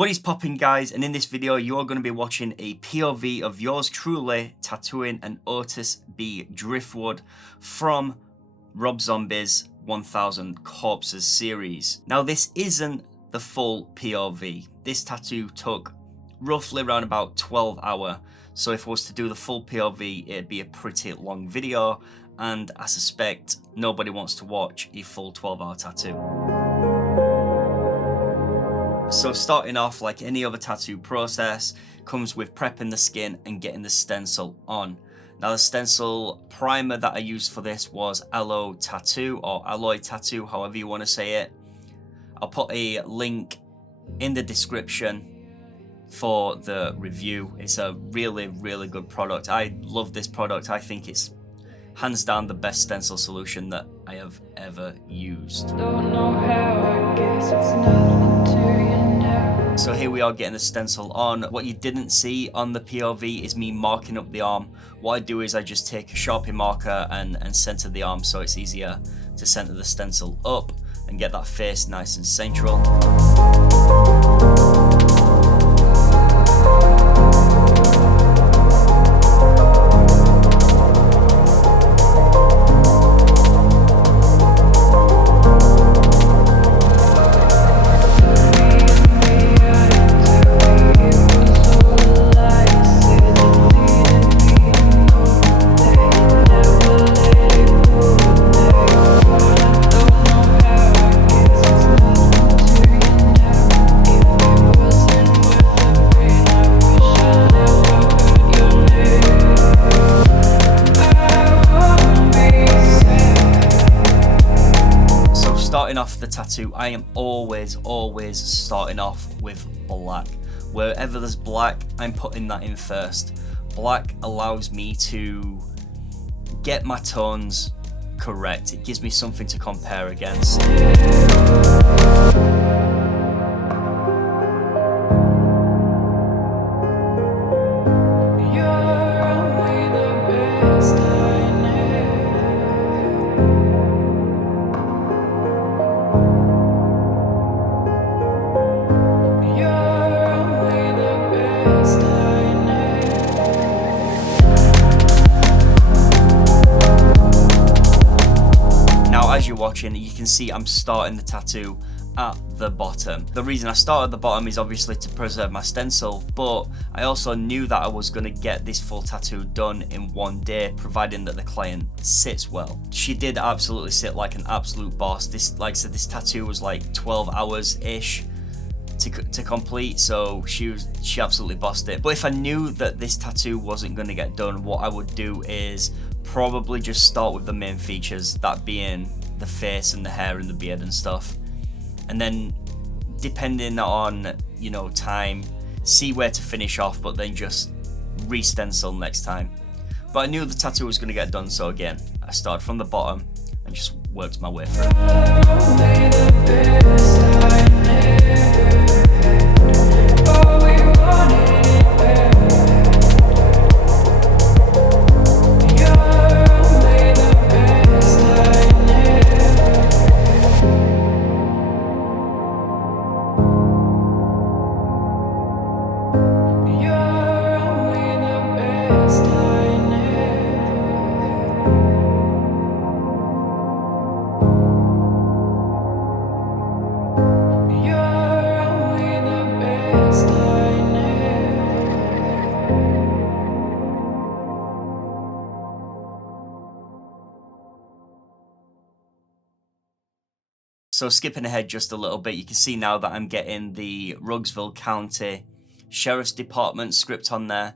What is popping, guys? And in this video you are going to be watching a POV of yours truly tattooing an Otis B Driftwood from Rob Zombie's 1000 Corpses series. Now this isn't the full POV. This tattoo took roughly around about 12 hours, so if I was to do the full POV it'd be a pretty long video, and I suspect nobody wants to watch a full 12-hour tattoo. So starting off, like any other tattoo process, comes with prepping the skin and getting the stencil on. Now the stencil primer that I used for this was Alloy Tattoo, or Alloy Tattoo, however you want to say it. I'll put a link in the description for the review. It's a really good product. I love this product. I think it's hands down the best stencil solution that I have ever used. Don't know how, I guess it's nothing to you now. So here we are getting the stencil on. What you didn't see on the POV is me marking up the arm. What I do is I just take a Sharpie marker and center the arm, so it's easier to center the stencil up and get that face nice and central. Starting off the tattoo, I am always starting off with black. Wherever there's black, I'm putting that in first. Black allows me to get my tones correct. It gives me something to compare against. As you're watching, you can see I'm starting the tattoo at the bottom. The reason I start at the bottom is obviously to preserve my stencil, but I also knew that I was going to get this full tattoo done in one day, providing that the client sits well. She did absolutely sit like an absolute boss. This, like I said, this tattoo was like 12 hours ish to complete, so she absolutely bossed it. But if I knew that this tattoo wasn't going to get done, what I would do is probably just start with the main features, that being the face and the hair and the beard and stuff, and then depending on, you know, time, see where to finish off, but then just re-stencil next time. But I knew the tattoo was going to get done, so again I started from the bottom and just worked my way through. So skipping ahead just a little bit, you can see now that I'm getting the Rugsville County Sheriff's Department script on there.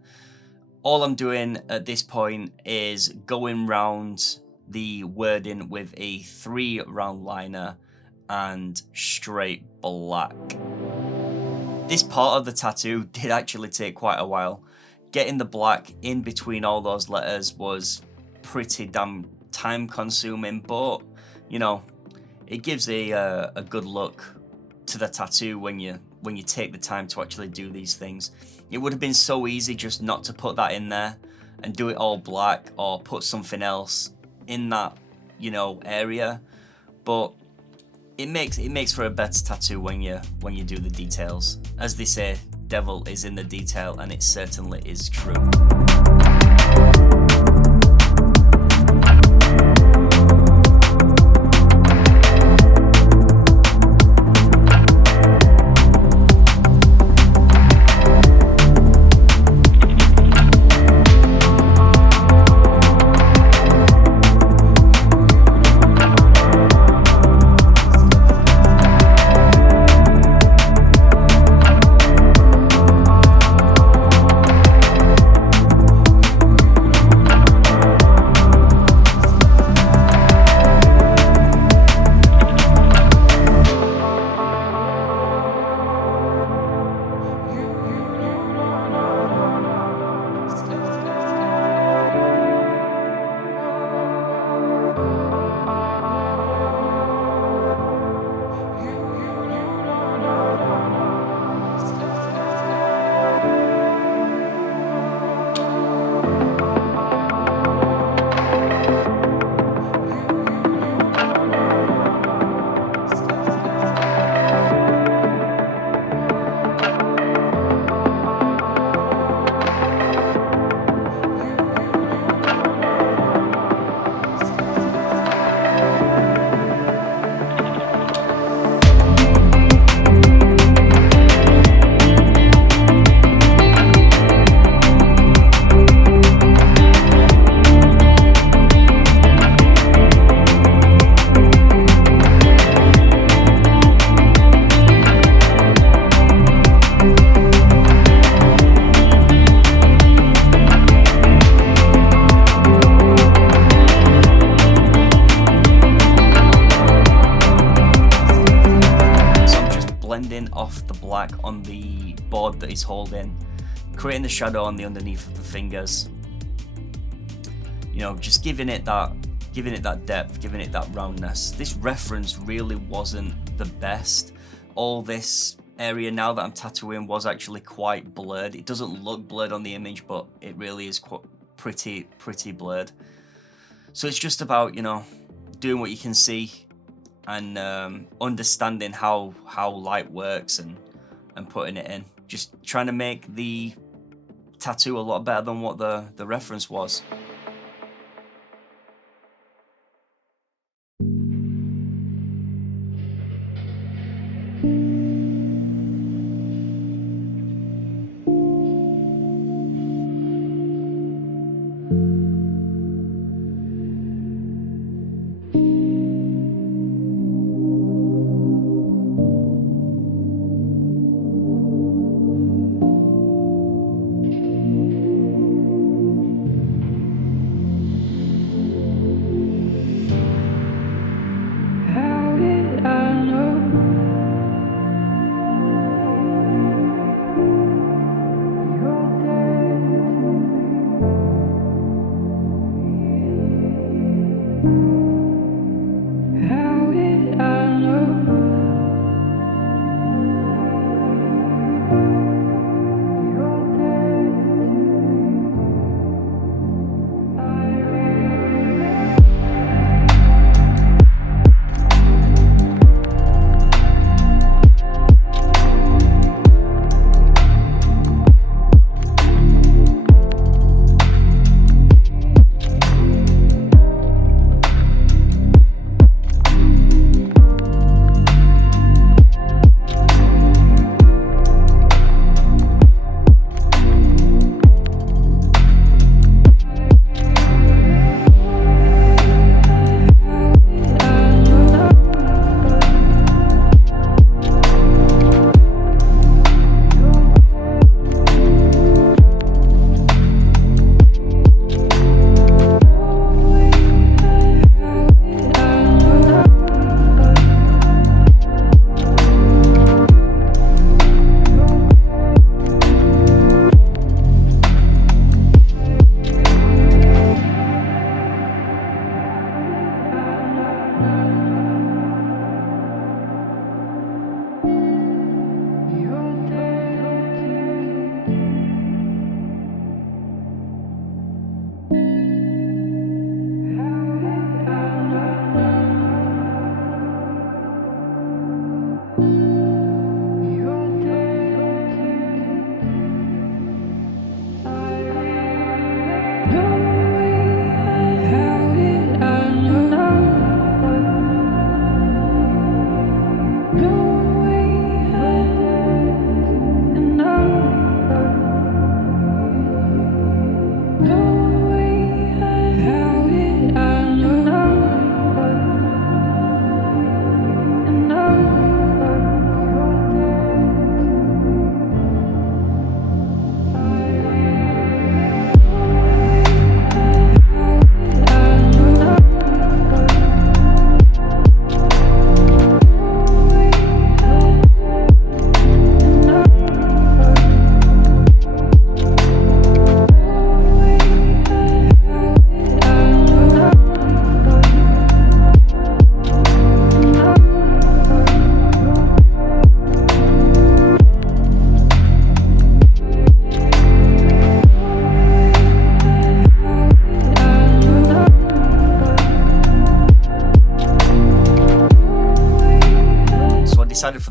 All I'm doing at this point is going round the wording with a 3-round liner and straight black. This part of the tattoo did actually take quite a while. Getting the black in between all those letters was pretty damn time consuming, but you know, it gives a good look to the tattoo when you take the time to actually do these things. It would have been so easy just not to put that in there and do it all black, or put something else in that, you know, area, but it makes for a better tattoo when you do the details. As they say, devil is in the detail, and it certainly is true. Off the black on the board that he's holding, creating the shadow on the underneath of the fingers, you know, just giving it that depth, giving it that roundness. This reference really wasn't the best. All this area now that I'm tattooing was actually quite blurred. It doesn't look blurred on the image, but it really is quite pretty blurred. So it's just about, you know, doing what you can see and understanding how light works and putting it in. Just trying to make the tattoo a lot better than what the reference was.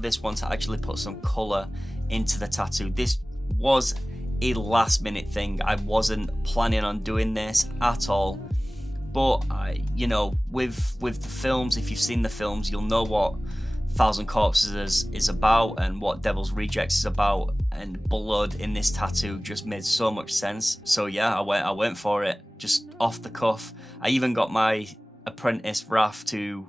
this one to actually put some colour into the tattoo. This was a last minute thing. I wasn't planning on doing this at all, but you know, with the films, if you've seen the films, you'll know what Thousand Corpses is about and what Devil's Rejects is about, and blood in this tattoo just made so much sense. So yeah, I went for it, just off the cuff. I even got my apprentice Raph to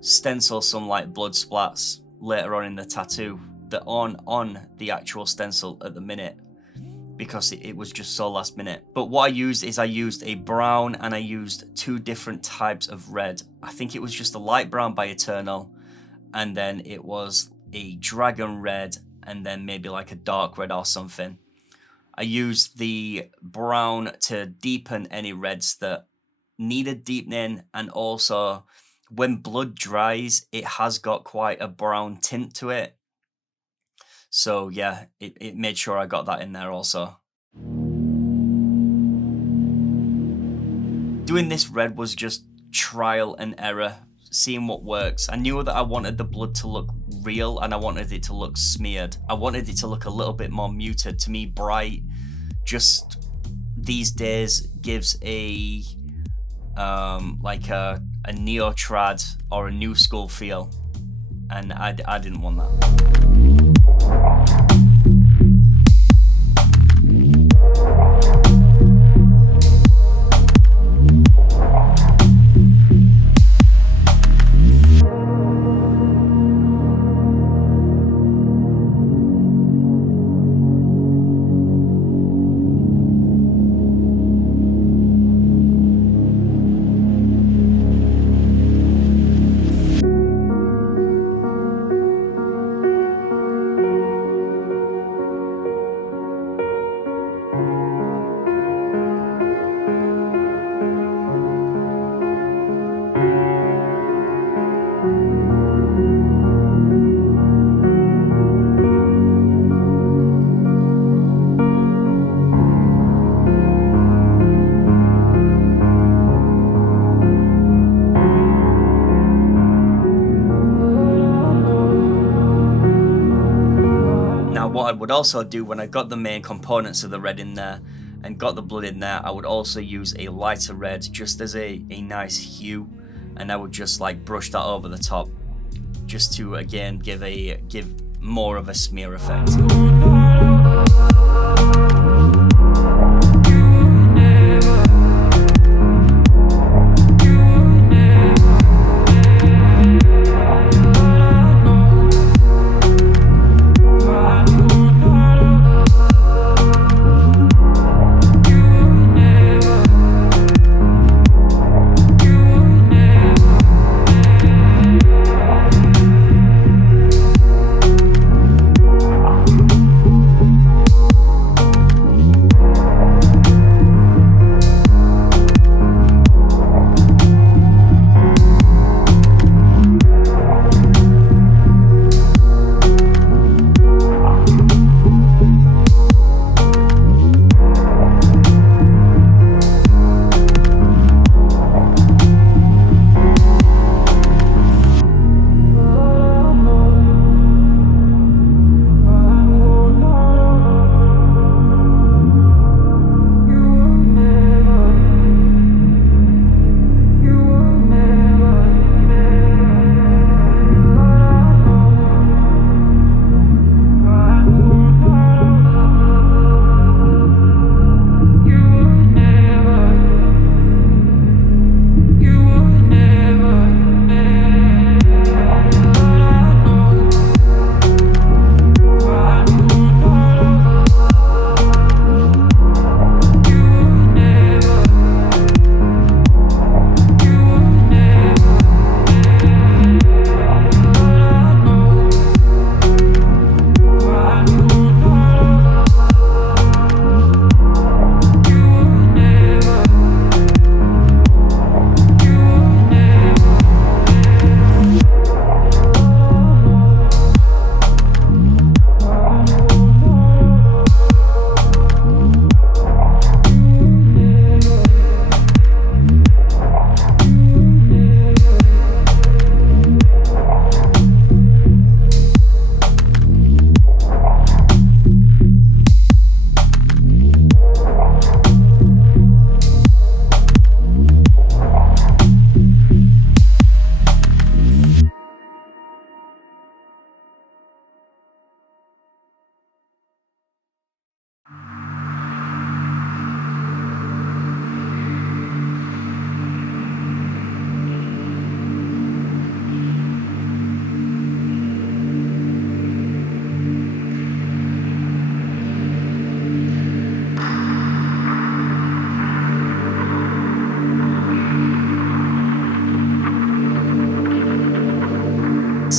stencil some like blood splats later on in the tattoo that on the actual stencil at the minute, because it was just so last minute. But what I used is I used a brown and I used 2 different types of red. I think it was just a light brown by Eternal, and then it was a dragon red, and then maybe like a dark red or something. I used the brown to deepen any reds that needed deepening, and also when blood dries, it has got quite a brown tint to it. So yeah, it made sure I got that in there also. Doing this red was just trial and error, seeing what works. I knew that I wanted the blood to look real and I wanted it to look smeared. I wanted it to look a little bit more muted. To me, bright just these days gives a like a neo-trad or a new school feel, and I didn't want that. What I would also do when I got the main components of the red in there and got the blood in there, I would also use a lighter red just as a nice hue, and I would just like brush that over the top just to again give more of a smear effect.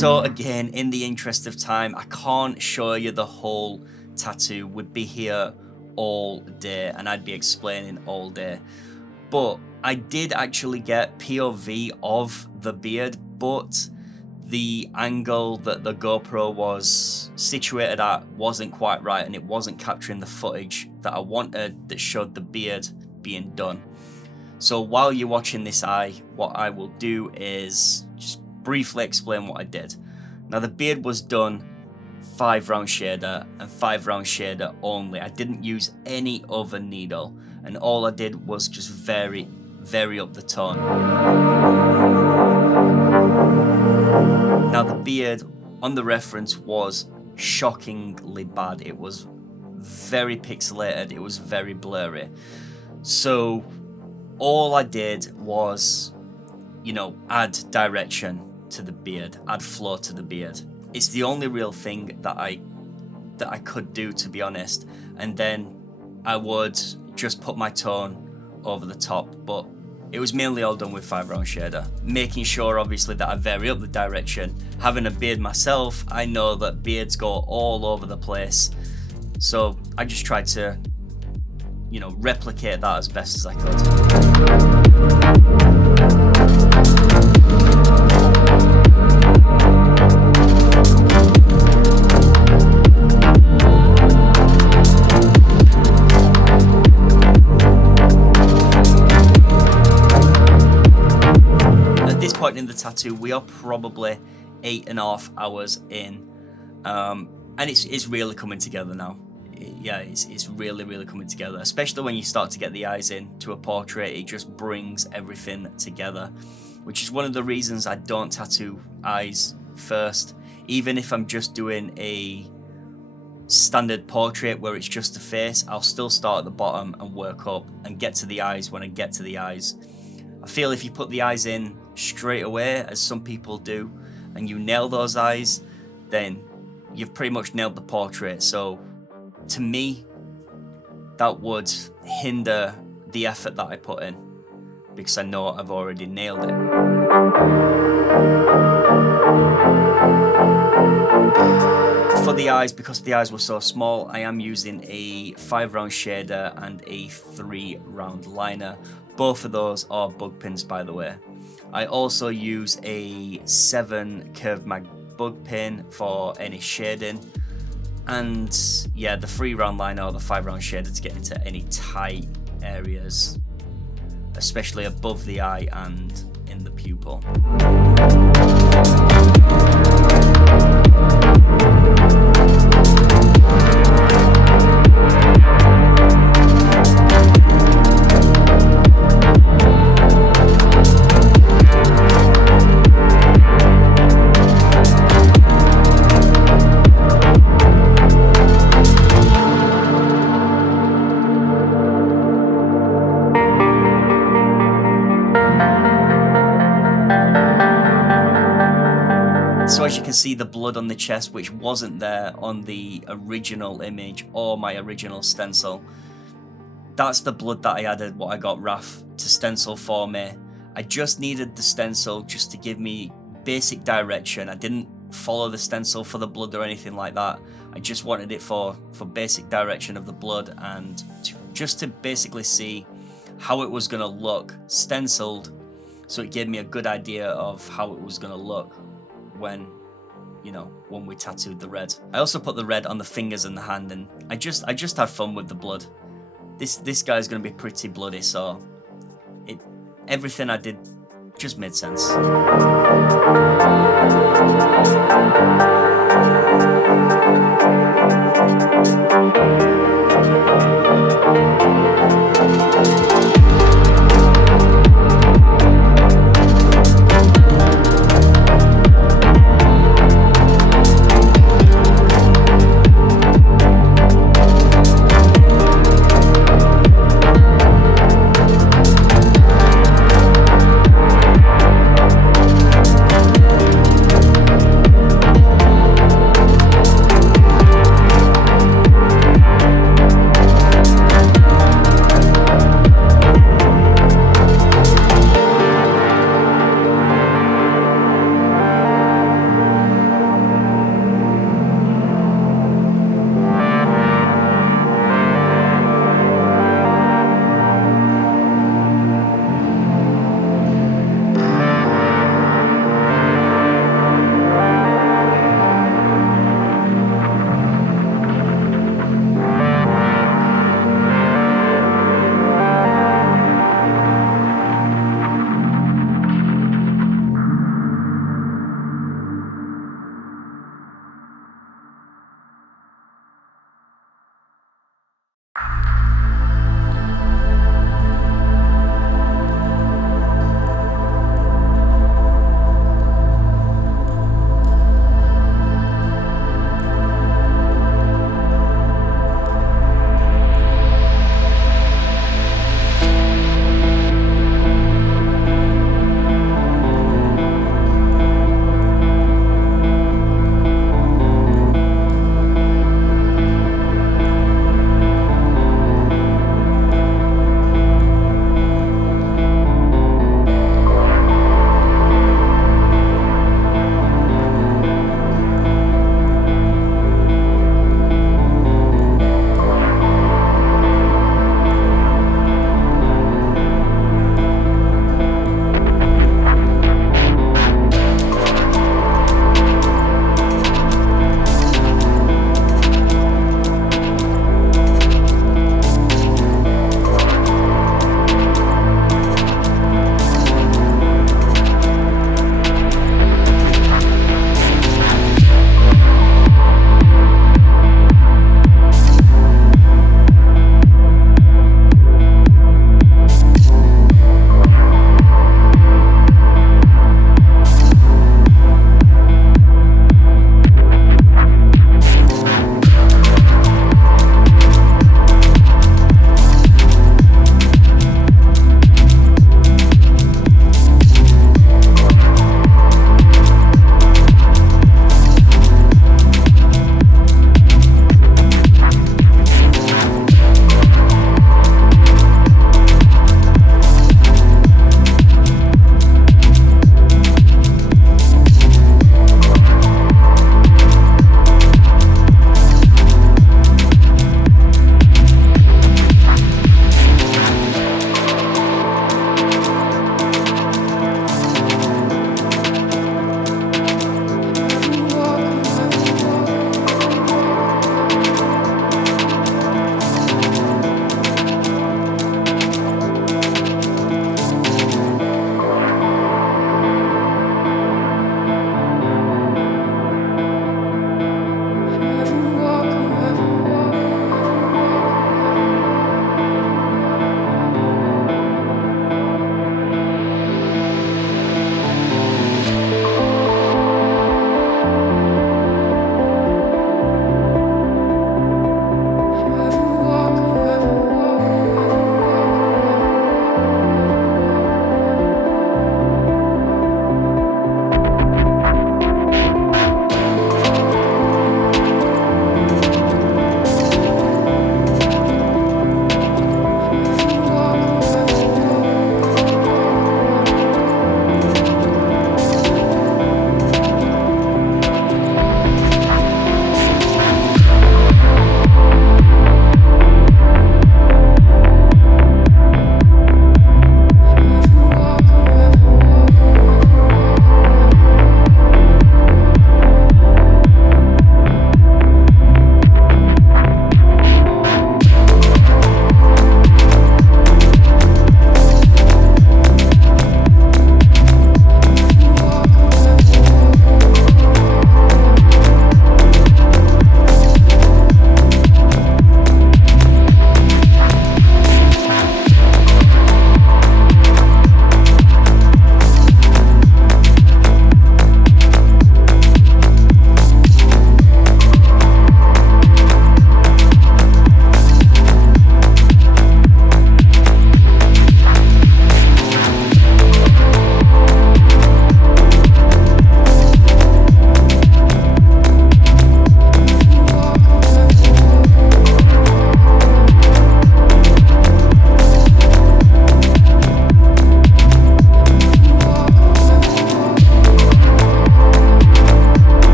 So again, in the interest of time, I can't show you the whole tattoo. We'd be here all day and I'd be explaining all day. But I did actually get POV of the beard, but the angle that the GoPro was situated at wasn't quite right, and it wasn't capturing the footage that I wanted that showed the beard being done. So while you're watching this eye, what I will do is just briefly explain what I did. Now the beard was done 5 round shader and 5 round shader only. I didn't use any other needle, and all I did was just vary up the tone. Now the beard on the reference was shockingly bad. It was very pixelated, it was very blurry. So all I did was, add direction to the beard, add flow to the beard. It's the only real thing that I could do, to be honest. And then I would just put my tone over the top, but it was mainly all done with 5 round shader, making sure obviously that I vary up the direction. Having a beard myself, I know that beards go all over the place, so I just tried to replicate that as best as I could. In the tattoo, we are probably 8.5 hours in, and it's really coming together now. Yeah, it's really coming together, especially when you start to get the eyes in to a portrait. It just brings everything together, which is one of the reasons I don't tattoo eyes first. Even if I'm just doing a standard portrait where it's just a face, I'll still start at the bottom and work up and get to the eyes when I get to the eyes. I feel if you put the eyes in straight away, as some people do, and you nail those eyes, then you've pretty much nailed the portrait. So to me, that would hinder the effort that I put in, because I know I've already nailed it. For the eyes, because the eyes were so small, I am using a 5 round shader and a 3 round liner. Both of those are bug pins, by the way. I also use a 7 curved mag bug pin for any shading, and yeah, the 3 round liner or the 5 round shader to get into any tight areas, especially above the eye and in the pupil. So as you can see, the blood on the chest, which wasn't there on the original image or my original stencil, that's the blood that I added, what I got Raf to stencil for me. I just needed the stencil just to give me basic direction. I didn't follow the stencil for the blood or anything like that. I just wanted it for basic direction of the blood, and just to basically see how it was going to look stenciled, so it gave me a good idea of how it was going to look when we tattooed the red. I also put the red on the fingers and the hand, and I just had fun with the blood. This guy's gonna be pretty bloody, so everything I did just made sense.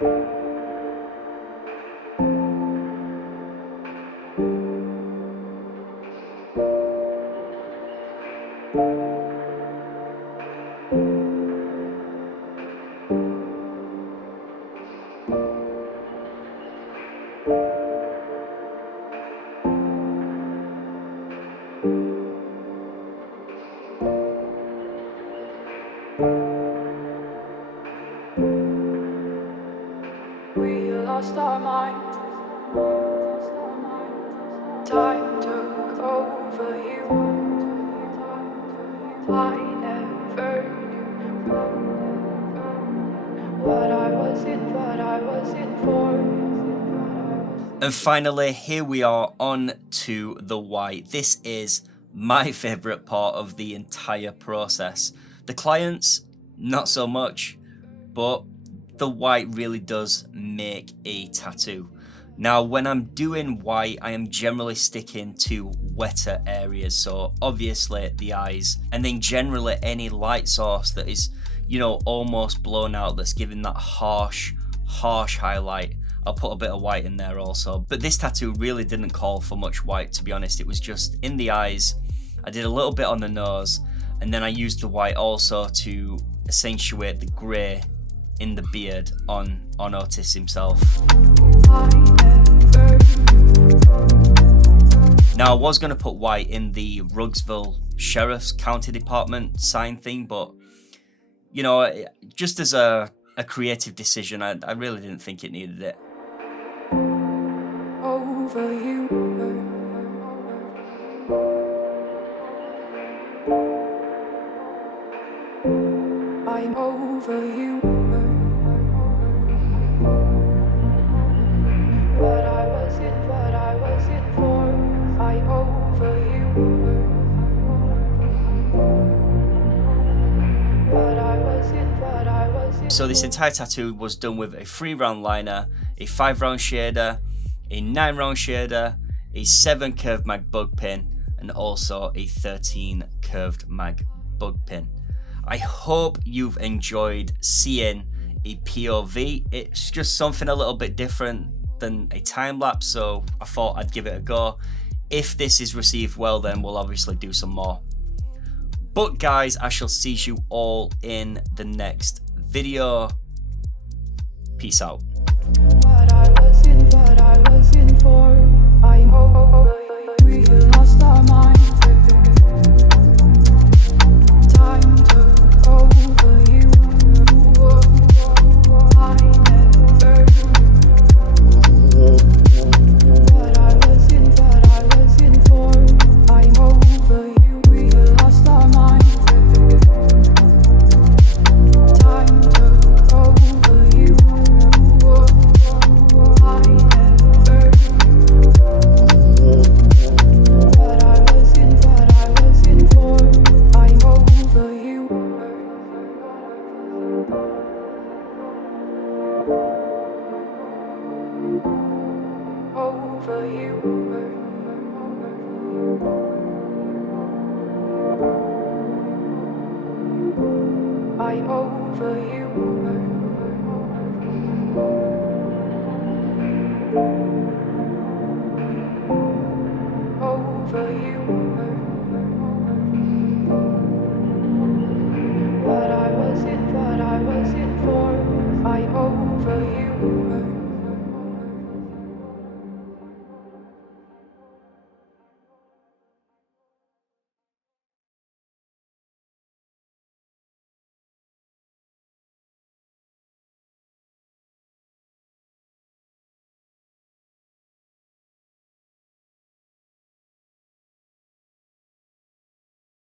We lost our minds. Time took over you. I never knew what I was in for. And finally, here we are on to the white. This is my favorite part of the entire process. The clients, not so much, but the white really does make a tattoo. Now, when I'm doing white, I am generally sticking to wetter areas. So obviously the eyes, and then generally any light source that is, you know, almost blown out, that's giving that harsh highlight. I'll put a bit of white in there also. But this tattoo really didn't call for much white, to be honest. It was just in the eyes. I did a little bit on the nose, and then I used the white also to accentuate the grey in the beard on Otis himself. Now, I was going to put white in the Rugsville Sheriff's County Department sign thing, but, you know, just as a creative decision, I really didn't think it needed it. Over you. I'm over you. What I was in for. I'm over you. What I was in. So this entire tattoo was done with a 3-round liner, a 5-round shader, a 9-round shader, a 7 curved mag bug pin, and also a 13 curved mag bug pin. I hope you've enjoyed seeing a POV. It's just something a little bit different than a time lapse, so I thought I'd give it a go. If this is received well, then we'll obviously do some more. But guys, I shall see you all in the next video. Peace out. What I was in for. I'm over you. We lost our minds. Time took over you. I never knew what I was in for. I'm over you. We lost our minds. Time took over you. I never knew what I was in for. I'm over you. Over you. I'm over you.